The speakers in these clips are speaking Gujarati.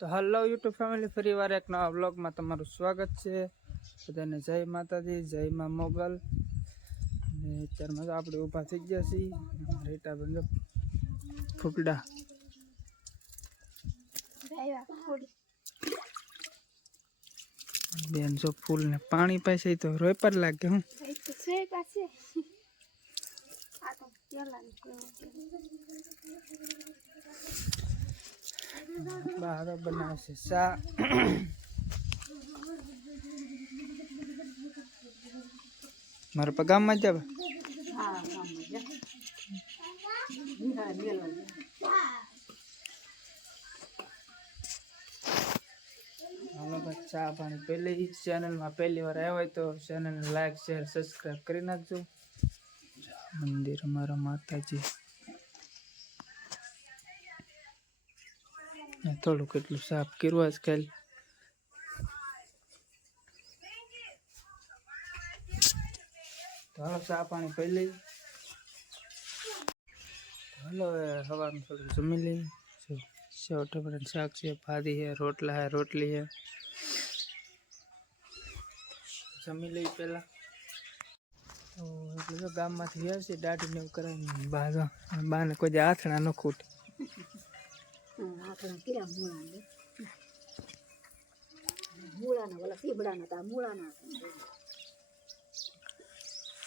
તો હલો યુટ્યુબ ફેમિલી, ફરીવાર એક નવા વ્લોગમાં તમારું સ્વાગત છે. બધાને જય માતાજી, જય માં મોગલ. અને અત્યારમાં તો આપણે ઊભા થઈ ગયા છીએ. રેટા બંધ ફૂકડા બેન જો ફૂલ ને પાણી પાસે તો રોય પર લાગે. હું બહાર બનાવશે ચા. મારે પર ગામમાં જાવ. હાલો ભાઈ, ચા પાણી પહેલી ચેનલમાં પહેલી વાર આવ્યો હોય તો ચેનલને લાઈક શેર સબસ્ક્રાઈબ કરી નાખજો. મંદિર અમારા માતાજી થોડું કેટલું સાફ કર્યું આજકાલ. તો હાલો ચા પાણી પી લઈ. હાલો સવારનું થોડું જમી લઈ. સેવ ટમેટાનું શાક છે, ભાજી છે, રોટલા છે, રોટલી છે. જમી લઈ પહેલા. તો એટલે તો ગામમાંથી ગયા છે દાઢીને એવું કરાવીને બાને કોઈ આથણા ન ખૂટે.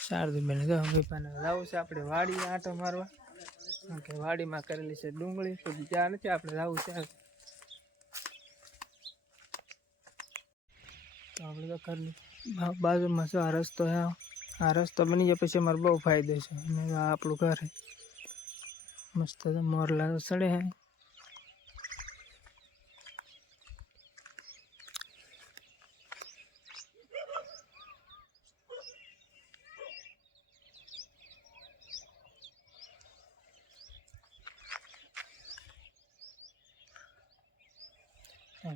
સારું બેન, લાવું છે આપણે વાડી આંટો મારવા. કારણ કે વાડીમાં કરેલી છે ડુંગળી, તો ત્યાં નથી આપણે લાવું છે. તો આપણે તો ઘરની બાજુમાં શું આ રસ્તો છે. આ રસ્તો બની જાય પછી અમારે બહુ ફાયદો છે. અને આપણું ઘર મસ્ત મોરલા સડે છે.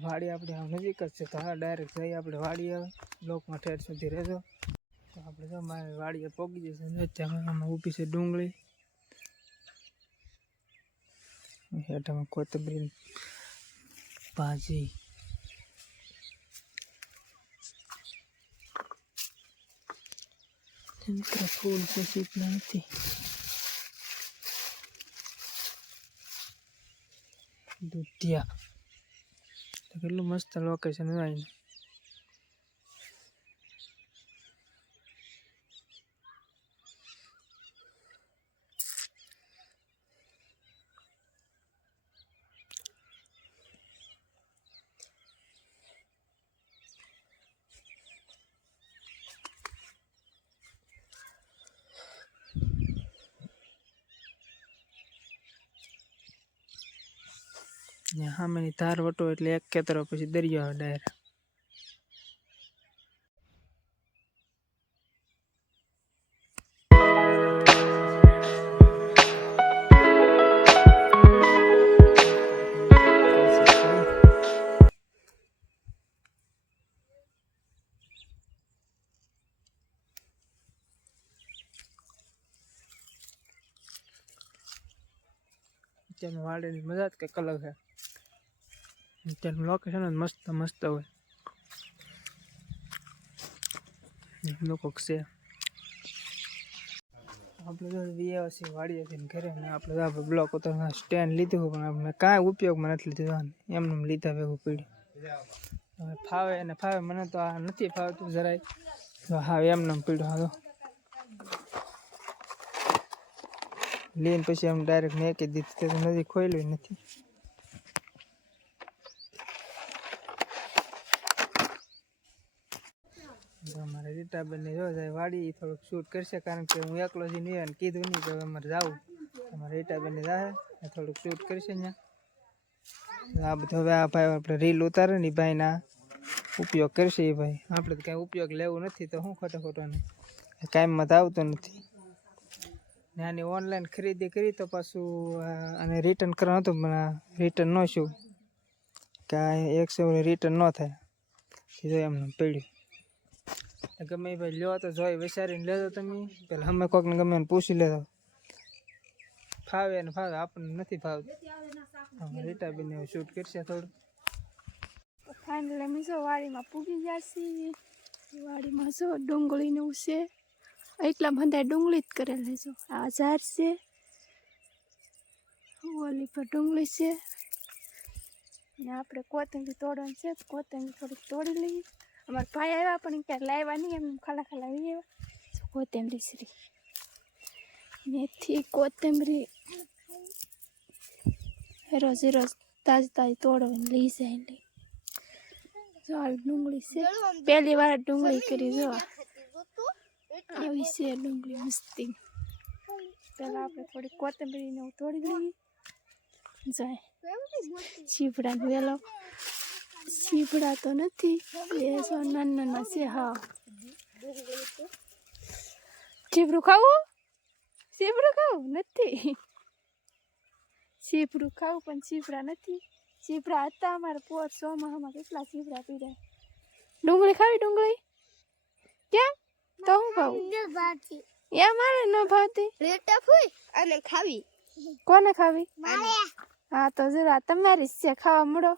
વાડી આપણે નજીક જ છે, તો હા ડાયરેક્ટ જઈએ આપણે વાડી. આવે બ્લોકમાં ઠેર સુધી રહેજો. તો આપણે જો મારે વાડીએ પોગી જશે. આમાં ઊભી છે ડુંગળી, હેઠામાં કોથમરી, ભાજી, ફૂલ પછી નથી. દૂધિયા કેટલું મસ્ત લોકેશન હોય. સામેની ધાર વટો એટલે એક ખેતરો પછી દરિયો આવે ડાયરેક્ટ. અત્યારની વાડીની મજા જ કંઈક અલગ છે. અત્યારનું લોકેશન જ મસ્ત મસ્ત હોય. લોકો છે આપણે તો વીઆઈસી વાડીએથી ઘરે ને આપણે આપણે બ્લોક ઉતરવા સ્ટેન્ડ લીધું, પણ આપણે કાંઈ ઉપયોગમાં નથી લીધું. એમને લીધા ભેગું પીડ્યું. હવે ફાવે અને ફાવે, મને તો આ નથી ફાવતું જરાય. હા એમને પીડ્યું. હાલો લઈને પછી એમ ડાયરેક્ટ મેકી દીધી. તો નથી ખોલ્યું નથી. અમારે રીટાબેનને જો જાય વાડી, થોડુંક શૂટ કરશે. કારણ કે હું એકલો જ નહીં અને કીધું નહીં કે અમારે જાવું. અમારે રીટાબેનને જાય થોડુંક શૂટ કરશે ત્યાં. આ બધું હવે આ ભાઈ આપણે રીલ ઉતારે ને ભાઈના ઉપયોગ કરશે. એ ભાઈ આપણે તો કાંઈ ઉપયોગ લેવું નથી, તો શું ખોટો ખોટો નહીં, કાયમમાં તો આવતો નથી. ને આની ઓનલાઈન ખરીદી કરી તો પાછું અને રિટર્ન કરવાનું હતું, પણ રિટર્ન ન શું કે એકસો રિટર્ન ન થાય. કીધું એમને પડ્યું. ગમે ભાઈ લ્યો તો જોઈ વિચારીને લેજો. તમે પેલા અમે કોકને ગમે એને પૂછી લેજો. ફાવે ને ફાવે, આપણને નથી ફાવતું. રીટાબેન શૂટ કરશે થોડું. ફાઇનલી અમે જો વાડીમાં પૂગી ગયા છીએ. વાડીમાં જો ડુંગળીને એવું છે. એટલા બધા ડુંગળી જ કરેલી જો. આ ઝાડ છે, ઓલી પર ડુંગળી છે. ને આપણે કોથમીર તોડવાની છે. કોથમીર થોડીક તોડી લઈએ. અમારા ભાઈ આવ્યા પણ ક્યાંક લાવ્યા નહીં, એમ ખાલા ખાલા આવી આવ્યા. કોથમીર શ્રી મેથી કોથમીર રોજ રોજ તાજી તાજી તોડવાની લઈ જાય. લઈ જો આ ડુંગળી છે. પહેલી વાર ડુંગળી કરી જો આવી છે ડુંગળી મસ્તી. પહેલાં આપણે થોડી કોથમીરને તોડી લઈએ. જાય ચીપડા વેલો ચીપડા તો નથી, એ જો નાના નાના છે. હા ચીપડું ખાવું? ચીપડું ખાવું નથી. ચીપડું ખાવું પણ ચીપડા નથી. ચીપડા હતા અમારા પોર સોમાં કેટલા ચીપડા પીડ્યા. ડુંગળી ખાવી? ડુંગળી કેમ? તો હું ખાવું? એ મારે ન ભાવતી. અને ખાવી કોને ખાવી? હા તો જરા તમારી છે ખાવા મળો.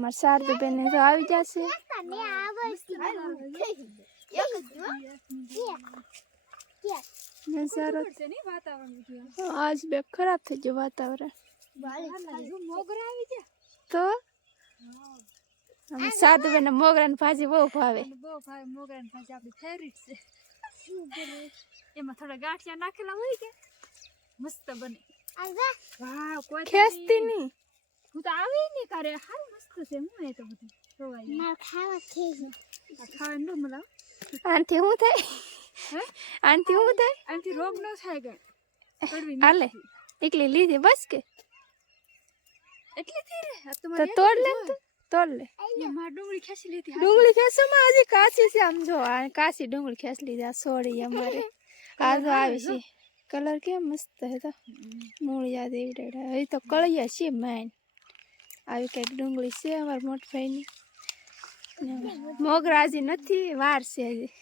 મારા શારદા બેન તો આવી જશે. આજ બે ખરાબ થઈ ગયું વાતાવરણ. તો શારદા બેન મોગરાની ભાજી બહુ ભાવે. મોગરાની ભાજી આપણી ફેવરિટ છે. એમાં થોડા ગાંઠિયા નાખેલા હોય કે મસ્ત બને. વાહ કોઈ ખેસતી નહીં. હું તો આવી નહીં કરે. હારું મસ્ત છે. હું એ તો બધું ખવાય. માર ખાવા થઈ ગયું. ખાવા ન મલાવ. આંટી હું થાય? હે આંટી હું થાય? આંટી રોગ ન થાય કે કડવી હાલે એકલી લીધી બસ કે એટલી થી રે. તો તોડ લે. તોડ લે. માર ડુંગળી ખેસી લીધી. ડુંગળી ખેસું માં હજી કાચી છે. આમ જો આ કાચી ડુંગળી ખેસ લીધી. આ સોડી અમારે આ જો આવી છે. કલર કેમ મસ્ત હે. તો મૂળ યાદ એવી હવે તો કળિયા છે માઇન. આવી કંઈક ડુંગળી છે અમારા મોટા ભાઈની. મોગરાજી નથી, વાર છે હજી.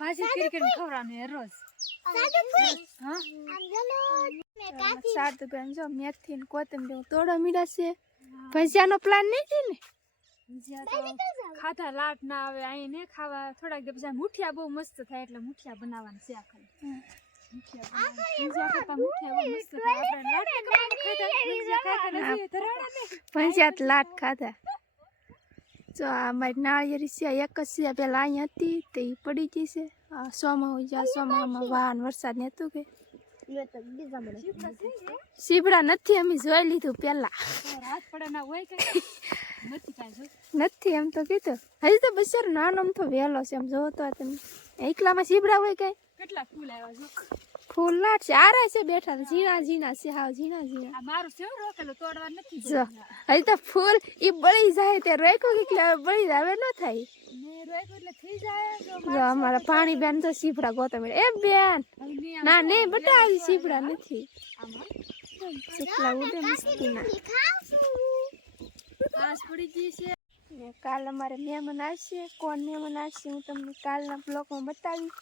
ભાજી કરી કરીને ખવડાવવાનું રોજ. શારદુબેન જો મેથી ને કોથમીર તોડવા મીડા છે. ભજીયાનો પ્લાન નહીં છે ને? ખાધા લાટ ના આવે અહીં ને ખાવા. થોડાક દિવસ મુઠિયા બહુ મસ્ત થાય એટલે મુઠિયા બનાવવાનું છે. પંચાયત લાટ ખાધા. જો આ મારી નાળિયેરી છે એક જ છે. પેલા અહીં હતી તે પડી ગઈ છે. સોમાં હોય જાય. સોમાં વાહન વરસાદ ને હતું કે સીબડા નથી. અમે જોઈ લીધું પેલા. નથી એમ તો કીધું. હજી તો બચારો નાનો આમ તો વહેલો છે. એમ જોવો તો તમે એકલામાં સીબડા હોય કઈ. કેટલા ફૂલ આવ્યા છે. ફૂલ લાટ છે. આરા છે બેઠા. ઝીણા ઝીણા છે. હાવ ઝીણા ઝીણા. મારું છે રોકેલો તોડવા નથી. જો હજી તો ફૂલ ઈ બળી જાય. તે રોક્યો કે બળી જાય. હવે ન થાય. જો અમારા પાણી બેન તો સીપડા ગોતા મળે. એ બેન ના નહીં બટા આવી સીપડા નથી. કેટલા ઉડે મસ્તી ના. કાલ અમારે મહેમાન આવશે. કોણ મહેમાન આવશે હું તમને કાલના બ્લોગમાં બતાવી.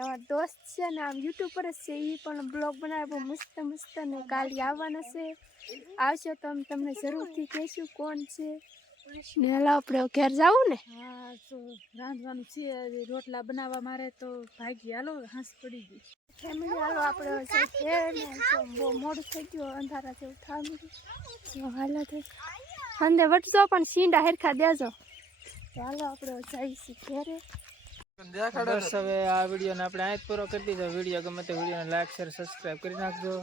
અમારા દોસ્ત છે ને આમ યુટ્યુબ પર જ છે. એ પણ બ્લોગ બનાવે બહુ મસ્ત મસ્ત. ને કાલે આવવાના છે. આવશે તો અમે તમને જરૂરથી કહીશું કોણ છે. ને હલા આપણે ઘેર જવું ને. હા તો રાંધવાનું છે. રોટલા બનાવવા મારે તો ભાગી હાલો. હાંસ પડી ગઈ. ફેમિલી હાલો આપણે બહુ મોડું થઈ ગયું. અંધારા જેવું થવા હાલો થઈ અંદે વટજો પણ સીંડા હેરખા દેજો. ચાલો આપણે જઈશું ઘેરે. બસ હવે આ વિડીયોને આપણે અહીં જ પૂરો કરી દીધો. વિડીયો ગમે તો વિડીયોને લાઈક શેર સબસ્ક્રાઈબ કરી નાખજો.